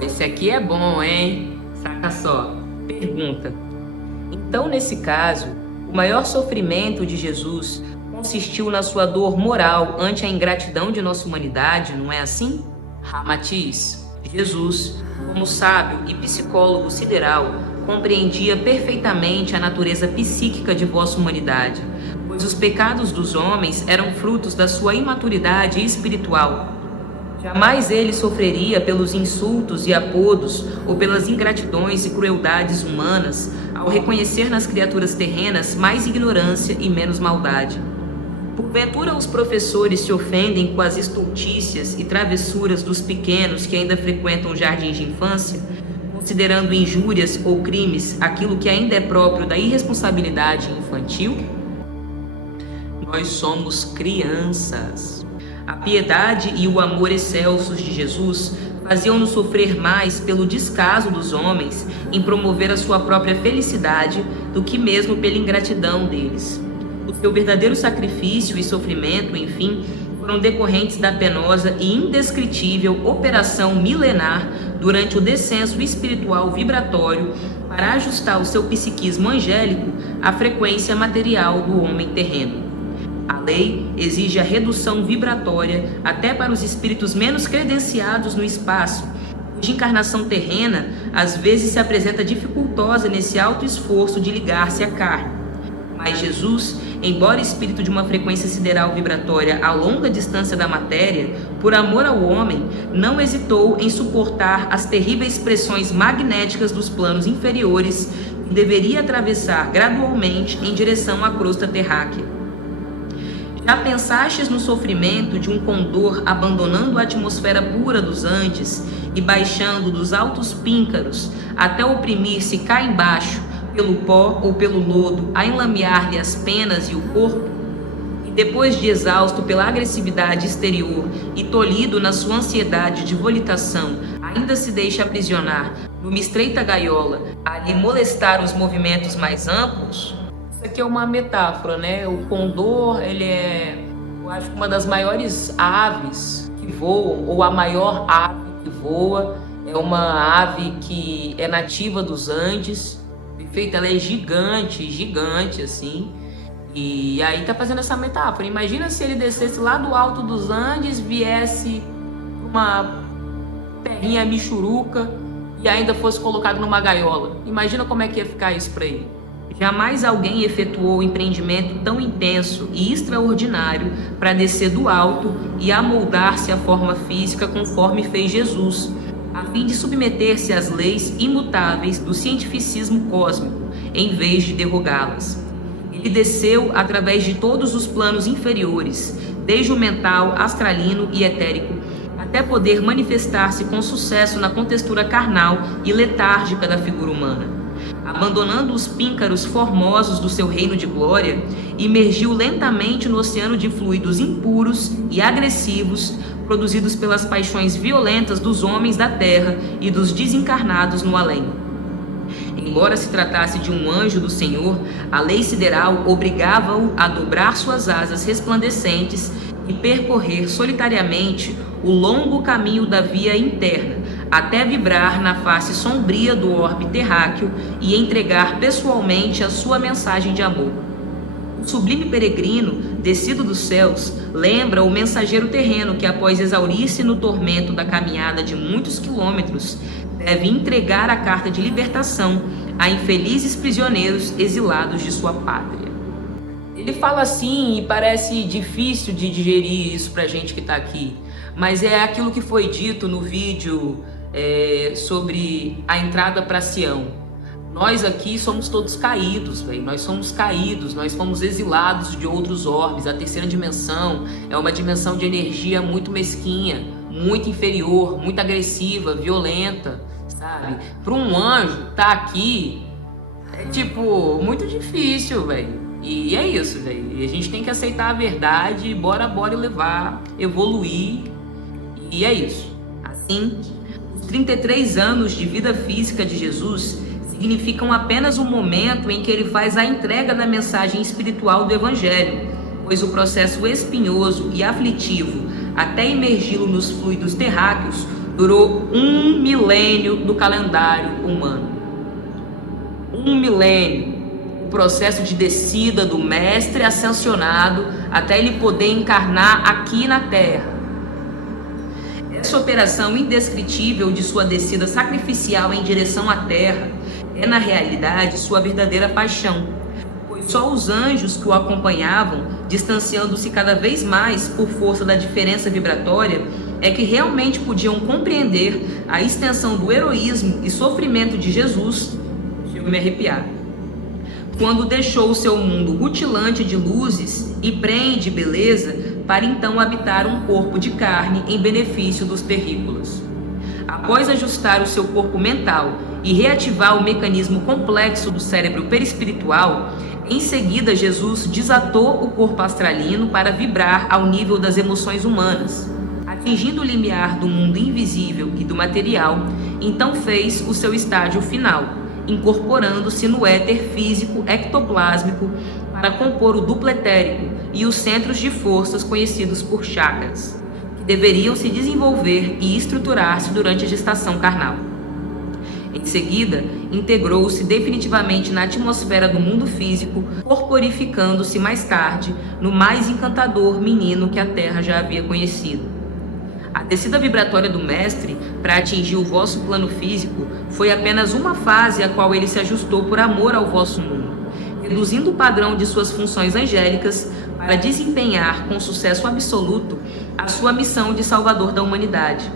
Esse aqui é bom, hein? Saca só. Pergunta. Então, nesse caso, o maior sofrimento de Jesus consistiu na sua dor moral ante a ingratidão de nossa humanidade, não é assim? Ramatiz, Jesus, como sábio e psicólogo sideral, compreendia perfeitamente a natureza psíquica de vossa humanidade, pois os pecados dos homens eram frutos da sua imaturidade espiritual. Jamais ele sofreria pelos insultos e apodos ou pelas ingratidões e crueldades humanas ao reconhecer nas criaturas terrenas mais ignorância e menos maldade. Porventura os professores se ofendem com as estultícias e travessuras dos pequenos que ainda frequentam jardins de infância, considerando injúrias ou crimes aquilo que ainda é próprio da irresponsabilidade infantil? Nós somos crianças. A piedade e o amor excelsos de Jesus faziam-nos sofrer mais pelo descaso dos homens em promover a sua própria felicidade do que mesmo pela ingratidão deles. O seu verdadeiro sacrifício e sofrimento, enfim, foram decorrentes da penosa e indescritível operação milenar durante o descenso espiritual vibratório para ajustar o seu psiquismo angélico à frequência material do homem terreno. A lei exige a redução vibratória até para os espíritos menos credenciados no espaço, cuja encarnação terrena às vezes se apresenta dificultosa nesse alto esforço de ligar-se à carne. Mas Jesus, embora espírito de uma frequência sideral vibratória a longa distância da matéria, por amor ao homem, não hesitou em suportar as terríveis pressões magnéticas dos planos inferiores que deveria atravessar gradualmente em direção à crosta terráquea. Já pensastes no sofrimento de um condor abandonando a atmosfera pura dos Andes e baixando dos altos píncaros até oprimir-se cá embaixo pelo pó ou pelo lodo a enlamear-lhe as penas e o corpo? E depois de exausto pela agressividade exterior e tolhido na sua ansiedade de volitação, ainda se deixa aprisionar numa estreita gaiola a lhe molestar os movimentos mais amplos? Isso aqui é uma metáfora, né? O condor, ele é, eu acho que uma das maiores aves que voam, ou a maior ave que voa. É uma ave que é nativa dos Andes, perfeito? Ela é gigante, gigante, assim. E aí tá fazendo essa metáfora. Imagina se ele descesse lá do alto dos Andes, viesse uma terrinha michuruca e ainda fosse colocado numa gaiola. Imagina como é que ia ficar isso para ele. Jamais alguém efetuou um empreendimento tão intenso e extraordinário para descer do alto e amoldar-se à forma física conforme fez Jesus, a fim de submeter-se às leis imutáveis do cientificismo cósmico, em vez de derrogá-las. Ele desceu através de todos os planos inferiores, desde o mental, astralino e etérico, até poder manifestar-se com sucesso na contextura carnal e letárgica da figura humana. Abandonando os píncaros formosos do seu reino de glória, imergiu lentamente no oceano de fluidos impuros e agressivos, produzidos pelas paixões violentas dos homens da terra e dos desencarnados no além. Embora se tratasse de um anjo do Senhor, a lei sideral obrigava-o a dobrar suas asas resplandecentes e percorrer solitariamente o longo caminho da via interna, até vibrar na face sombria do orbe terráqueo e entregar pessoalmente a sua mensagem de amor. O sublime peregrino, descido dos céus, lembra o mensageiro terreno que, após exaurir-se no tormento da caminhada de muitos quilômetros, deve entregar a carta de libertação a infelizes prisioneiros exilados de sua pátria. Ele fala assim e parece difícil de digerir isso pra gente que tá aqui, mas é aquilo que foi dito no vídeo sobre a entrada para Sião. Nós aqui somos todos caídos, véio. Nós somos caídos, nós fomos exilados de outros orbes. A terceira dimensão é uma dimensão de energia muito mesquinha, muito inferior, muito agressiva, violenta, sabe? Para um anjo tá aqui é tipo muito difícil, velho. E é isso, velho. E a gente tem que aceitar a verdade, bora levar, evoluir. E é isso. Assim, os 33 anos de vida física de Jesus significam apenas um momento em que ele faz a entrega da mensagem espiritual do Evangelho, pois o processo espinhoso e aflitivo até imergi-lo nos fluidos terráqueos durou 1 milênio no calendário humano. 1 milênio. O processo de descida do mestre ascensionado até ele poder encarnar aqui na Terra. Essa operação indescritível de sua descida sacrificial em direção à Terra é, na realidade, sua verdadeira paixão, pois só os anjos que o acompanhavam, distanciando-se cada vez mais por força da diferença vibratória, é que realmente podiam compreender a extensão do heroísmo e sofrimento de Jesus. Chego a me arrepiar. Quando deixou o seu mundo rutilante de luzes e prene de beleza, para então habitar um corpo de carne em benefício dos terrícolas. Após ajustar o seu corpo mental e reativar o mecanismo complexo do cérebro perispiritual, em seguida Jesus desatou o corpo astralino para vibrar ao nível das emoções humanas. Atingindo o limiar do mundo invisível e do material, então fez o seu estágio final, incorporando-se no éter físico ectoplásmico para compor o duplo etérico e os centros de forças conhecidos por chakras, que deveriam se desenvolver e estruturar-se durante a gestação carnal. Em seguida, integrou-se definitivamente na atmosfera do mundo físico, corporificando-se mais tarde no mais encantador menino que a Terra já havia conhecido. A descida vibratória do Mestre para atingir o vosso plano físico foi apenas uma fase a qual ele se ajustou por amor ao vosso mundo, reduzindo o padrão de suas funções angélicas para desempenhar com sucesso absoluto a sua missão de salvador da humanidade.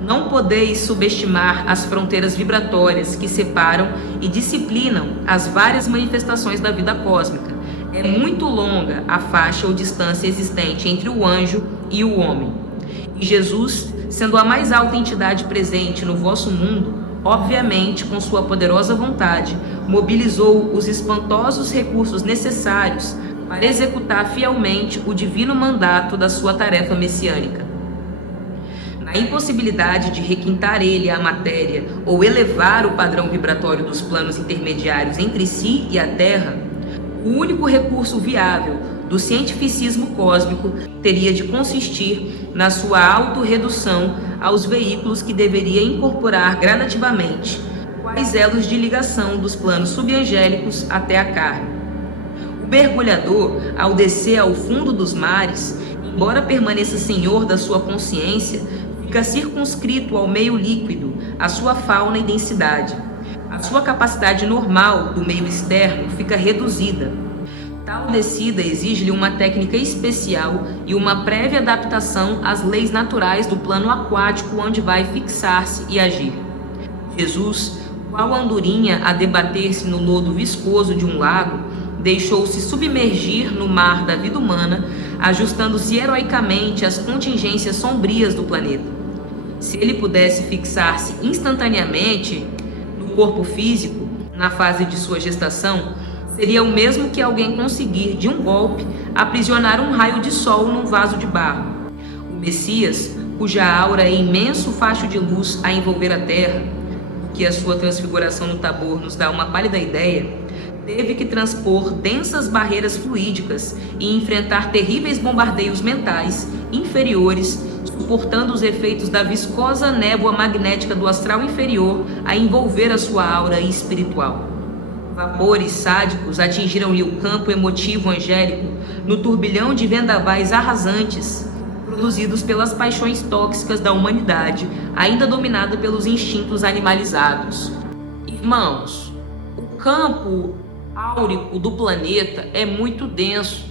Não podeis subestimar as fronteiras vibratórias que separam e disciplinam as várias manifestações da vida cósmica. É muito longa a faixa ou distância existente entre o anjo e o homem. E Jesus, sendo a mais alta entidade presente no vosso mundo, obviamente, com sua poderosa vontade, mobilizou os espantosos recursos necessários para executar fielmente o divino mandato da sua tarefa messiânica. Na impossibilidade de requintar ele a matéria ou elevar o padrão vibratório dos planos intermediários entre si e a Terra, o único recurso viável do cientificismo cósmico teria de consistir na sua autorredução aos veículos que deveria incorporar gradativamente, quais elos de ligação dos planos subangélicos até a carne. O mergulhador, ao descer ao fundo dos mares, embora permaneça senhor da sua consciência, fica circunscrito ao meio líquido, à sua fauna e densidade. A sua capacidade normal do meio externo fica reduzida. Tal descida exige-lhe uma técnica especial e uma prévia adaptação às leis naturais do plano aquático onde vai fixar-se e agir. Jesus, qual andorinha a debater-se no lodo viscoso de um lago, deixou-se submergir no mar da vida humana, ajustando-se heroicamente às contingências sombrias do planeta. Se ele pudesse fixar-se instantaneamente no corpo físico, na fase de sua gestação, seria o mesmo que alguém conseguir, de um golpe, aprisionar um raio de sol num vaso de barro. O Messias, cuja aura é imenso facho de luz a envolver a terra, que a sua transfiguração no Tabor nos dá uma pálida ideia, teve que transpor densas barreiras fluídicas e enfrentar terríveis bombardeios mentais inferiores, suportando os efeitos da viscosa névoa magnética do astral inferior a envolver a sua aura espiritual. Vapores sádicos atingiram-lhe o campo emotivo angélico no turbilhão de vendavais arrasantes, produzidos pelas paixões tóxicas da humanidade, ainda dominada pelos instintos animalizados. Irmãos, o campo áurico do planeta é muito denso,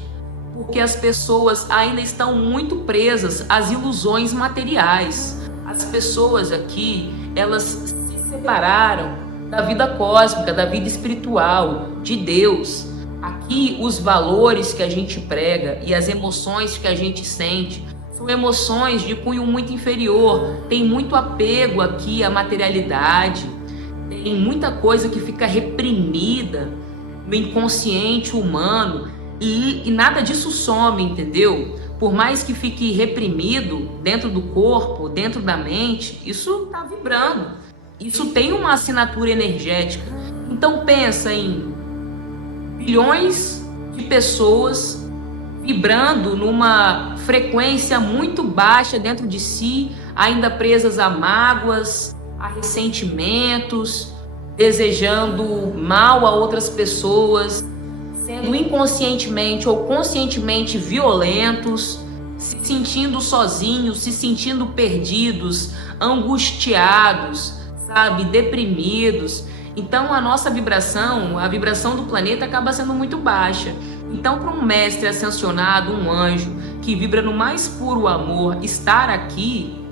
porque as pessoas ainda estão muito presas às ilusões materiais. As pessoas aqui, elas se separaram da vida cósmica, da vida espiritual, de Deus. Aqui, os valores que a gente prega e as emoções que a gente sente são emoções de cunho muito inferior. Tem muito apego aqui à materialidade, tem muita coisa que fica reprimida no inconsciente humano e nada disso some, entendeu? Por mais que fique reprimido dentro do corpo, dentro da mente, isso está vibrando. Isso tem uma assinatura energética. Então pensa em bilhões de pessoas vibrando numa frequência muito baixa dentro de si, ainda presas a mágoas, a ressentimentos, desejando mal a outras pessoas, sendo inconscientemente ou conscientemente violentos, se sentindo sozinhos, se sentindo perdidos, angustiados, sabe, deprimidos. Então a nossa vibração, a vibração do planeta acaba sendo muito baixa. Então, para um mestre ascensionado, um anjo que vibra no mais puro amor, estar aqui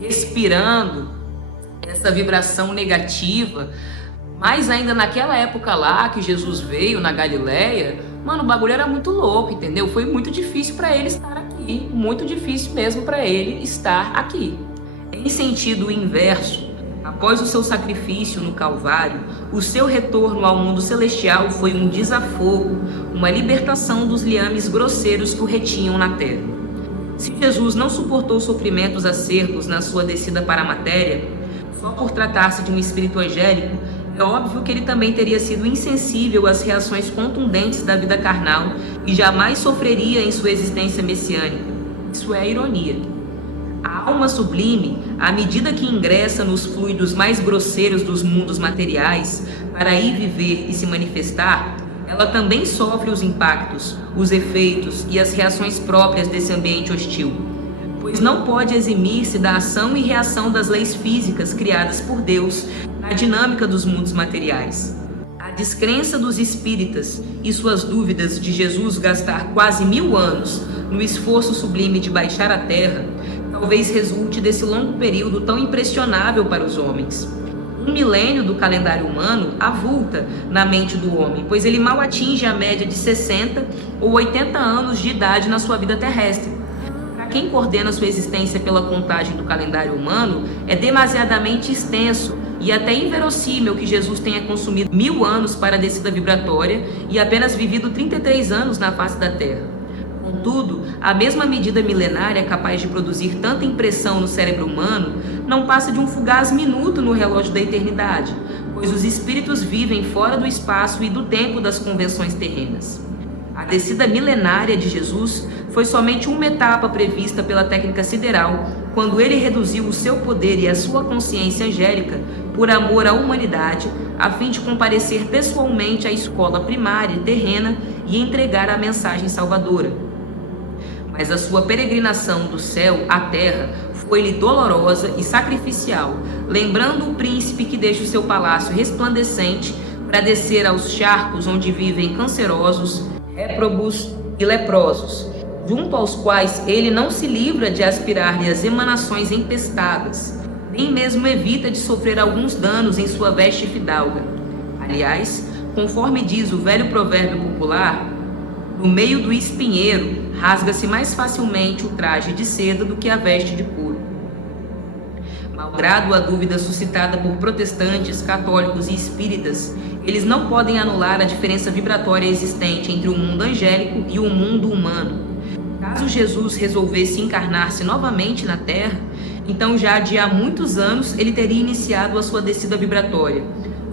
respirando essa vibração negativa, mais ainda naquela época lá que Jesus veio na Galileia, mano, o bagulho era muito louco, entendeu? Foi muito difícil para ele estar aqui, muito difícil mesmo para ele estar aqui. Em sentido inverso, após o seu sacrifício no Calvário, o seu retorno ao mundo celestial foi um desafogo, uma libertação dos liames grosseiros que o retinham na terra. Se Jesus não suportou sofrimentos acertos na sua descida para a matéria, só por tratar-se de um espírito angélico, é óbvio que ele também teria sido insensível às reações contundentes da vida carnal e jamais sofreria em sua existência messiânica. Isso é a ironia. A alma sublime, à medida que ingressa nos fluidos mais grosseiros dos mundos materiais para aí viver e se manifestar, ela também sofre os impactos, os efeitos e as reações próprias desse ambiente hostil, pois não pode eximir-se da ação e reação das leis físicas criadas por Deus na dinâmica dos mundos materiais. A descrença dos espíritas e suas dúvidas de Jesus gastar quase 1000 anos no esforço sublime de baixar a terra talvez resulte desse longo período tão impressionável para os homens. 1 milênio do calendário humano avulta na mente do homem, pois ele mal atinge a média de 60 ou 80 anos de idade na sua vida terrestre. Para quem coordena sua existência pela contagem do calendário humano, é demasiadamente extenso e até inverossímil que Jesus tenha consumido 1000 anos para a descida vibratória e apenas vivido 33 anos na face da Terra. Contudo, a mesma medida milenária capaz de produzir tanta impressão no cérebro humano não passa de um fugaz minuto no relógio da eternidade, pois os espíritos vivem fora do espaço e do tempo das convenções terrenas. A descida milenária de Jesus foi somente uma etapa prevista pela técnica sideral, quando ele reduziu o seu poder e a sua consciência angélica por amor à humanidade, a fim de comparecer pessoalmente à escola primária terrena e entregar a mensagem salvadora. Mas a sua peregrinação do céu à terra foi-lhe dolorosa e sacrificial, lembrando o príncipe que deixa o seu palácio resplandecente para descer aos charcos onde vivem cancerosos, réprobos e leprosos, junto aos quais ele não se livra de aspirar-lhe as emanações empestadas, nem mesmo evita de sofrer alguns danos em sua veste fidalga. Aliás, conforme diz o velho provérbio popular, no meio do espinheiro rasga-se mais facilmente o traje de seda do que a veste de couro. Malgrado a dúvida suscitada por protestantes, católicos e espíritas, eles não podem anular a diferença vibratória existente entre o mundo angélico e o mundo humano. Caso Jesus resolvesse encarnar-se novamente na Terra, então já de há muitos anos ele teria iniciado a sua descida vibratória.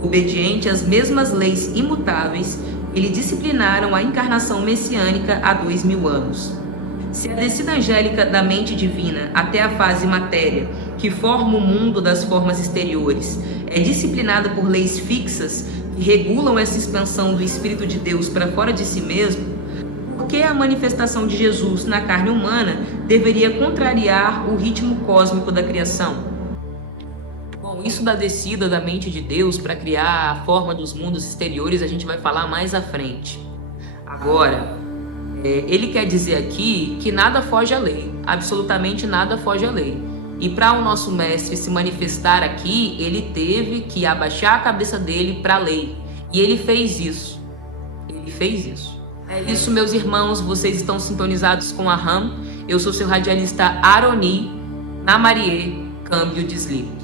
Obediente às mesmas leis imutáveis, eles disciplinaram a encarnação messiânica há 2000 anos. Se a descida angélica da mente divina até a fase matéria, que forma o mundo das formas exteriores, é disciplinada por leis fixas que regulam essa expansão do Espírito de Deus para fora de si mesmo, por que a manifestação de Jesus na carne humana deveria contrariar o ritmo cósmico da criação? Bom, isso da descida da mente de Deus para criar a forma dos mundos exteriores a gente vai falar mais à frente. Agora, ele quer dizer aqui que nada foge à lei, absolutamente nada foge à lei. E para o nosso mestre se manifestar aqui, ele teve que abaixar a cabeça dele para a lei. E ele fez isso. Ele fez isso. É isso, meus irmãos, vocês estão sintonizados com a RAM. Eu sou seu radialista Aroni, na Marie, câmbio desligo.